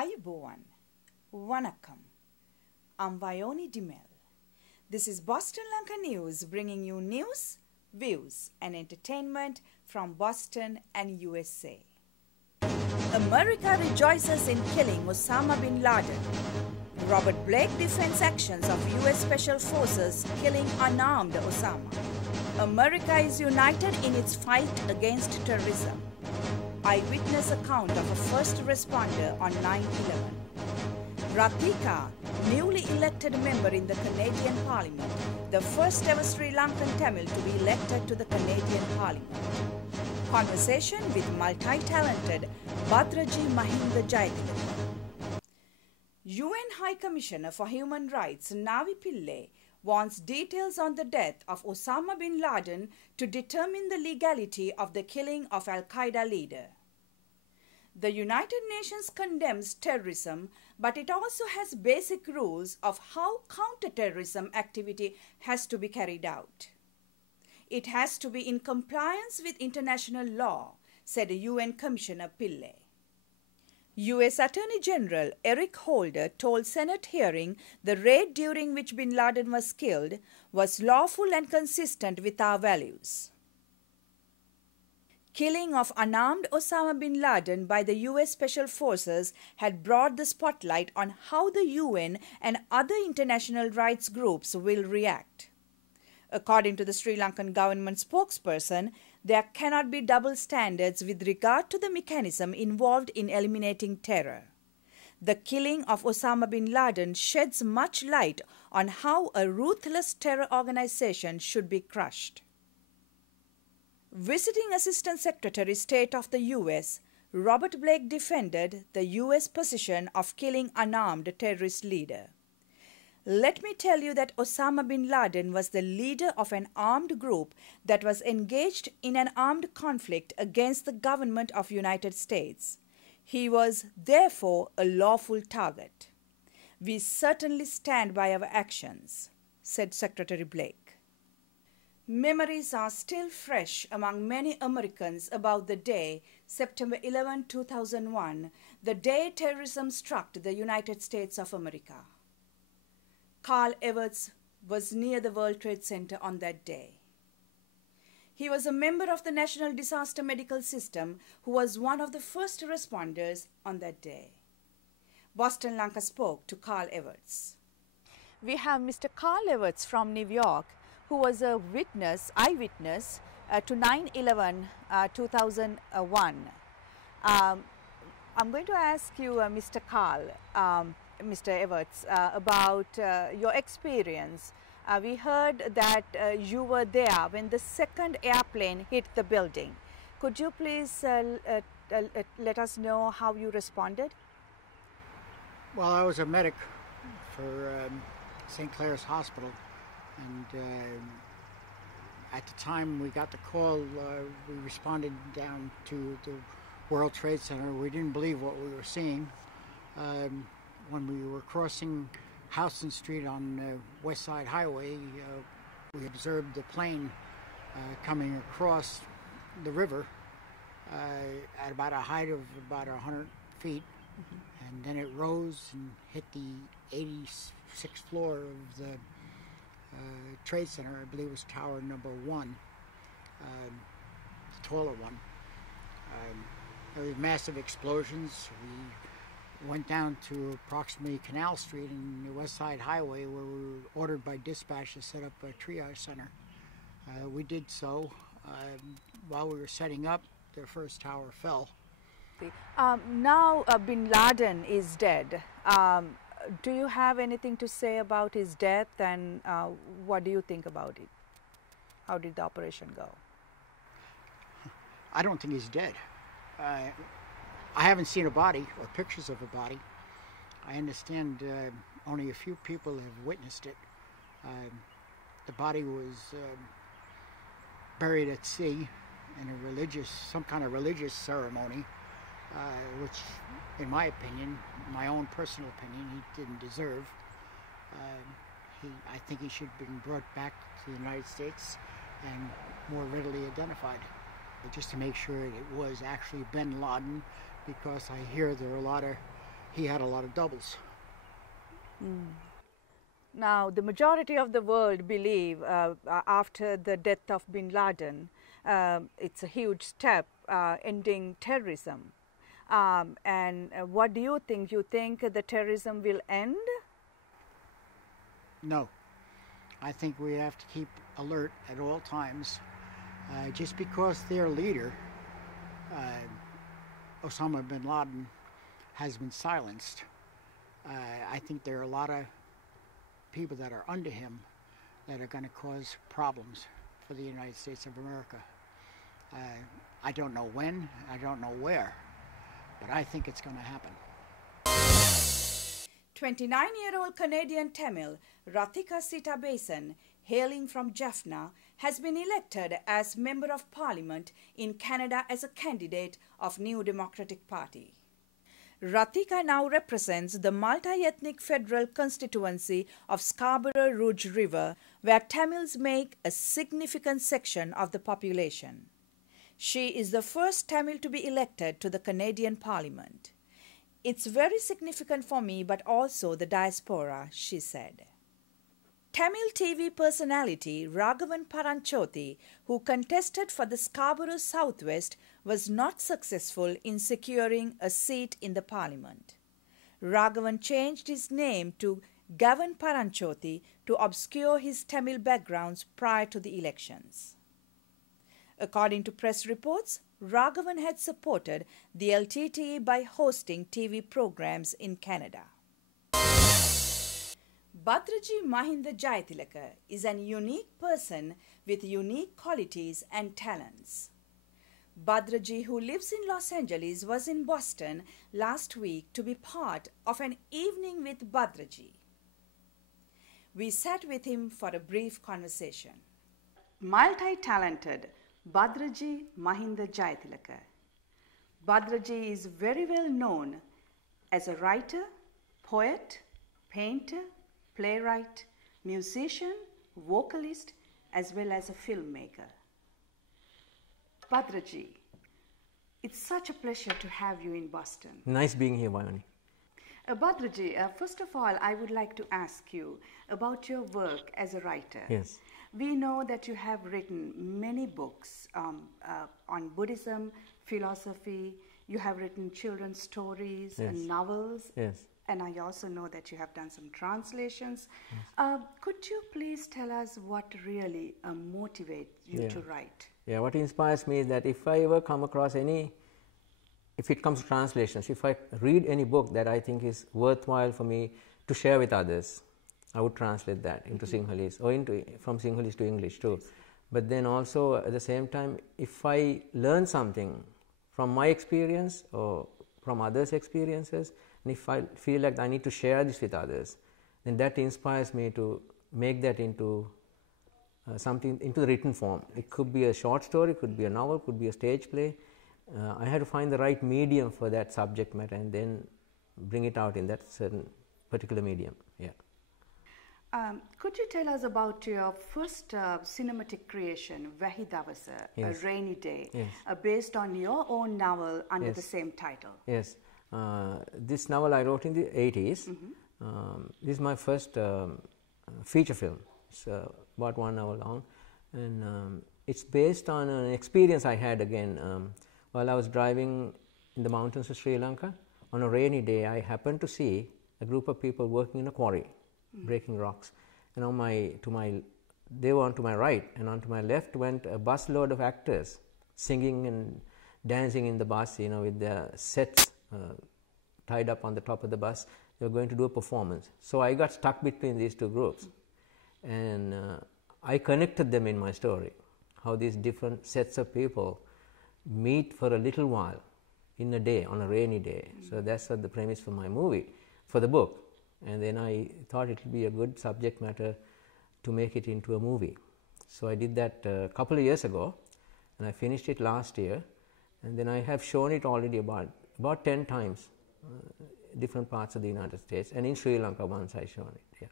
Ayubowan, Vanakkam. I'm Vayoni Dimel. This is Boston Lanka News, bringing you news, views and entertainment from Boston and USA. America rejoices in killing Osama bin Laden. Robert Blake defends actions of US Special Forces killing unarmed Osama. America is united in its fight against terrorism. Eyewitness account of a first responder on 9/11. Rathika, newly elected member in the Canadian Parliament, the first ever Sri Lankan Tamil to be elected to the Canadian Parliament. Conversation with multi-talented Bhadraji Mahinda Jayathilaka. UN High Commissioner for Human Rights Navi Pillai wants details on the death of Osama bin Laden to determine the legality of the killing of Al-Qaeda leader. The United Nations condemns terrorism, but it also has basic rules of how counter-terrorism activity has to be carried out. It has to be in compliance with international law, said UN Commissioner Pillai. U.S. Attorney General Eric Holder told Senate hearing the raid during which bin Laden was killed was lawful and consistent with our values. Killing of unarmed Osama bin Laden by the U.S. Special Forces had brought the spotlight on how the UN and other international rights groups will react. According to the Sri Lankan government spokesperson, there cannot be double standards with regard to the mechanism involved in eliminating terror. The killing of Osama bin Laden sheds much light on how a ruthless terror organization should be crushed. Visiting Assistant Secretary of State of the U.S., Robert Blake defended the U.S. position of killing unarmed terrorist leader. Let me tell you that Osama bin Laden was the leader of an armed group that was engaged in an armed conflict against the government of United States. He was therefore a lawful target. We certainly stand by our actions, said Secretary Blake. Memories are still fresh among many Americans about the day, September 11, 2001, the day terrorism struck the United States of America. Carl Everts was near the World Trade Center on that day. He was a member of the National Disaster Medical System who was one of the first responders on that day. Boston Lanka spoke to Carl Everts. We have Mr. Carl Everts from New York, who was a eyewitness to 9/11, 2001. I'm going to ask you, Mr. Carl, Mr. Everts, about your experience. We heard that you were there when the second airplane hit the building. Could you please let us know how you responded? Well, I was a medic for St. Clair's Hospital, and at the time we got the call, we responded down to the World Trade Center. We didn't believe what we were seeing. When we were crossing Houston Street on West Side Highway, we observed the plane coming across the river at about a height of about 100 feet. And then it rose and hit the 86th floor of the Trade Center. I believe it was tower number 1, the taller one. There were massive explosions. We went down to approximately Canal Street and the West Side Highway, where we were ordered by dispatch to set up a triage center. We did so. While we were setting up, the first tower fell. Now bin Laden is dead. Do you have anything to say about his death, and what do you think about it? How did the operation go? I don't think he's dead. I haven't seen a body or pictures of a body. I understand only a few people have witnessed it. The body was buried at sea in some kind of religious ceremony, which, in my opinion, my own personal opinion, he didn't deserve. I think he should have been brought back to the United States and more readily identified, but just to make sure it was actually bin Laden, because I hear there are a lot of he had a lot of doubles. Now, the majority of the world believe after the death of bin Laden, it's a huge step ending terrorism. And what do you think? You think the terrorism will end? No. I think we have to keep alert at all times. Just because their leader, Osama bin Laden, has been silenced, I think there are a lot of people that are under him that are going to cause problems for the United States of America. I don't know when, I don't know where, but I think it's going to happen. 29-year-old Canadian Tamil Rathika Sita Basin, hailing from Jaffna, has been elected as Member of Parliament in Canada as a candidate of New Democratic Party. Rathika now represents the multi-ethnic federal constituency of Scarborough Rouge River, where Tamils make a significant section of the population. She is the first Tamil to be elected to the Canadian Parliament. It's very significant for me, but also the diaspora, she said. Tamil TV personality Raghavan Paranchoti, who contested for the Scarborough Southwest, was not successful in securing a seat in the parliament. Raghavan changed his name to Gavan Paranchoti to obscure his Tamil backgrounds prior to the elections. According to press reports, Raghavan had supported the LTTE by hosting TV programs in Canada. Bhadraji Mahinda Jayathilaka is an unique person with unique qualities and talents. Bhadraji, who lives in Los Angeles, was in Boston last week to be part of an evening with Bhadraji. We sat with him for a brief conversation. Multi-talented Bhadraji Mahinda Jayathilaka. Bhadraji is very well known as a writer, poet, painter, playwright, musician, vocalist, as well as a filmmaker. Bhadraji, it's such a pleasure to have you in Boston. Nice being here, Vayoni. Bhadraji, first of all, I would like to ask you about your work as a writer. Yes. We know that you have written many books on Buddhism, philosophy. You have written children's stories and novels. Yes. And I also know that you have done some translations. Could you please tell us what really motivates you to write? Yeah, what inspires me is that if I ever come across if it comes to translations, if I read any book that I think is worthwhile for me to share with others, I would translate that into Sinhalese or from Sinhalese to English too. But then also at the same time, if I learn something from my experience or from others' experiences, and if I feel like I need to share this with others, then that inspires me to make that into something, into the written form. It could be a short story, could be a novel, could be a stage play. I had to find the right medium for that subject matter and then bring it out in that certain particular medium. Yeah. Could you tell us about your first cinematic creation, Vahidavasa, A Rainy Day, based on your own novel under the same title? Yes. This novel I wrote in the 80s. This is my first feature film. It's about 1 hour long, and it's based on an experience I had again while I was driving in the mountains of Sri Lanka. On a rainy day, I happened to see a group of people working in a quarry, breaking rocks, and they were on to my right, and on to my left went a busload of actors singing and dancing in the bus, with their sets tied up on the top of the bus. They were going to do a performance. So I got stuck between these two groups, and I connected them in my story, how these different sets of people meet for a little while in a day, on a rainy day. So that's what the premise for my movie, for the book. And then I thought it would be a good subject matter to make it into a movie. So I did that a couple of years ago, and I finished it last year. And then I have shown it already about 10 times, different parts of the United States, and in Sri Lanka once I shown it. Yeah.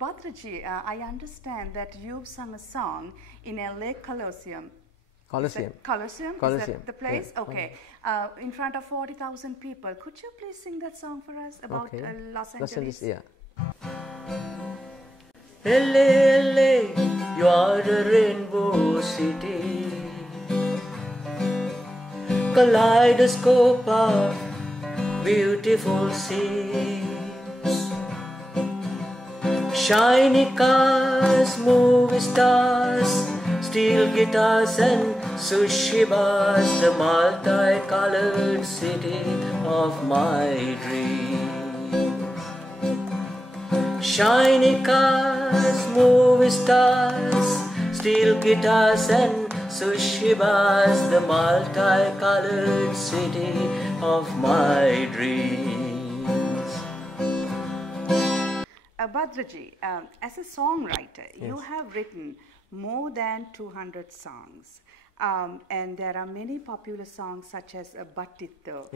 Bhadraji, I understand that you've sung a song in LA Colosseum Colosseum. Colosseum? Colosseum. Is that the place? Yeah. Okay. In front of 40,000 people. Could you please sing that song for us about Los Angeles? Yeah. LA, LA, you are a rainbow city, kaleidoscope of beautiful scenes, shiny cars, movie stars, steel guitars and sushi bars, the multicolored city of my dreams. Shiny cars, movie stars, steel guitars and sushi bars, the multicolored city of my dreams. Bhadraji, as a songwriter, you have written more than 200 songs. And there are many popular songs such as Battitto,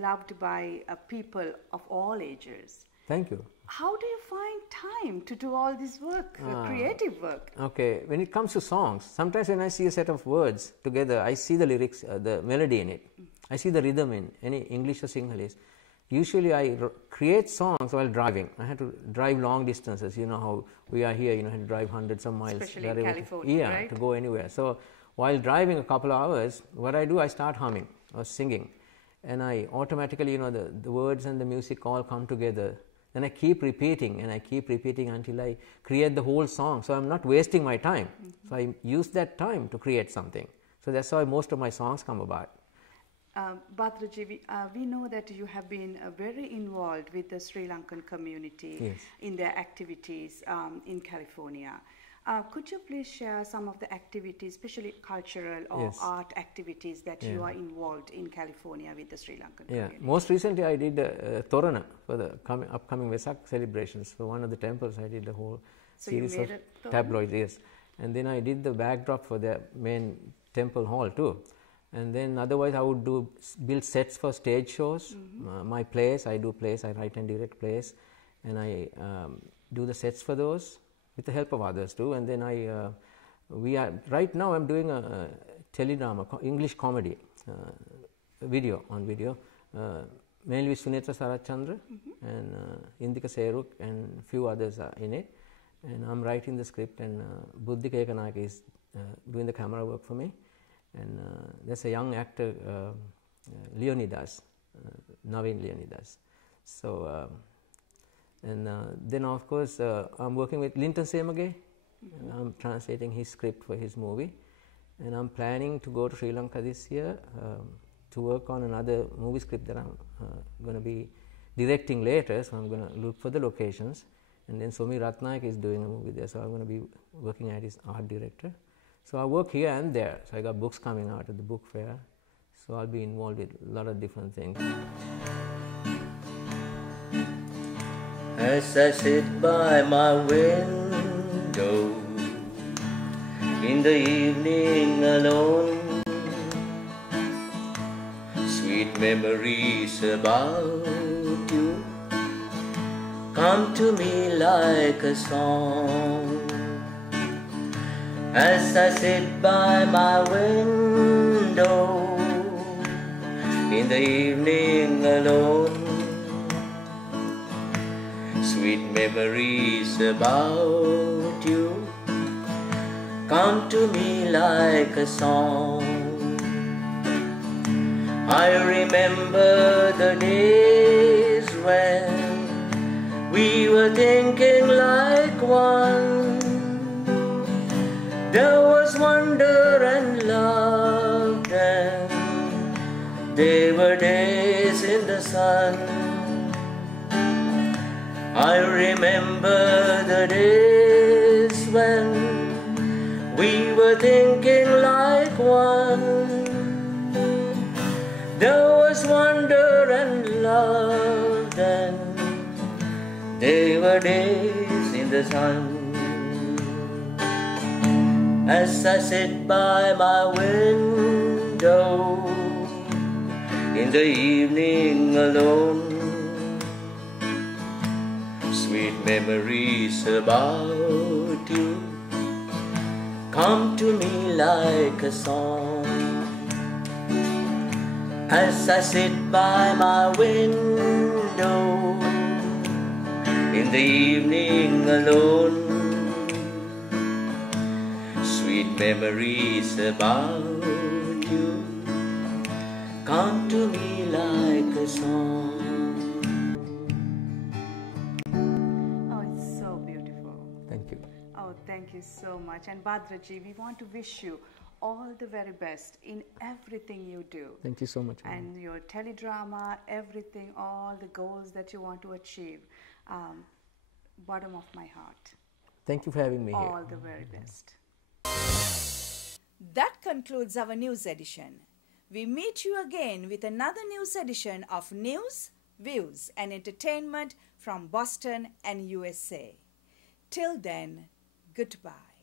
loved by people of all ages. Thank you. How do you find time to do all this work, creative work? Okay, when it comes to songs, sometimes when I see a set of words together, I see the lyrics, the melody in it. I see the rhythm in any English or Sinhalese. Usually I create songs while driving. I had to drive long distances. You know how we are here, you know, I had to drive hundreds of miles. Especially in California, right? To go anywhere. So while driving a couple of hours, what I do, I start humming or singing. And I automatically, you know, the words and the music all come together. Then I keep repeating and I keep repeating until I create the whole song. So I'm not wasting my time. So I use that time to create something. So that's how most of my songs come about. Bhadraji, we know that you have been very involved with the Sri Lankan community in their activities in California. Could you please share some of the activities, especially cultural or art activities that you are involved in California with the Sri Lankan community? Most recently I did Torana for the upcoming Vesak celebrations. For one of the temples I did the whole series of tabloids. And then I did the backdrop for the main temple hall too. And then otherwise I would build sets for stage shows. My plays, I do plays, I write and direct plays. And I do the sets for those with the help of others too. And then right now I'm doing a teledrama, English comedy, video, mainly with Suneta Sarachandra and Indika Seruk and few others are in it. And I'm writing the script and Buddhika Ekanaka is doing the camera work for me. And there's a young actor, Leonidas, Naveen Leonidas. So, then of course I'm working with Linton Semage. I'm translating his script for his movie. And I'm planning to go to Sri Lanka this year to work on another movie script that I'm going to be directing later. So I'm going to look for the locations. And then Somi Ratnayake is doing a movie there. So I'm going to be working as his art director. So I work here and there. So I got books coming out at the book fair. So I'll be involved with a lot of different things. As I sit by my window in the evening alone, sweet memories about you come to me like a song. As I sit by my window in the evening alone, sweet memories about you come to me like a song. I remember the days when we were thinking like one. There was wonder and love then. They were days in the sun. I remember the days when we were thinking like one. There was wonder and love then. They were days in the sun. As I sit by my window in the evening alone, sweet memories about you come to me like a song. As I sit by my window in the evening alone, sweet memories about you come to me like a song. Oh, it's so beautiful. Thank you. Oh, thank you so much. And Bhadraji, we want to wish you all the very best in everything you do. Thank you so much. And your teledrama, everything, all the goals that you want to achieve. Bottom of my heart. Thank you for having me here. All the very best. That concludes our news edition. We meet you again with another news edition of news, views, and entertainment from Boston and USA. Till then, goodbye.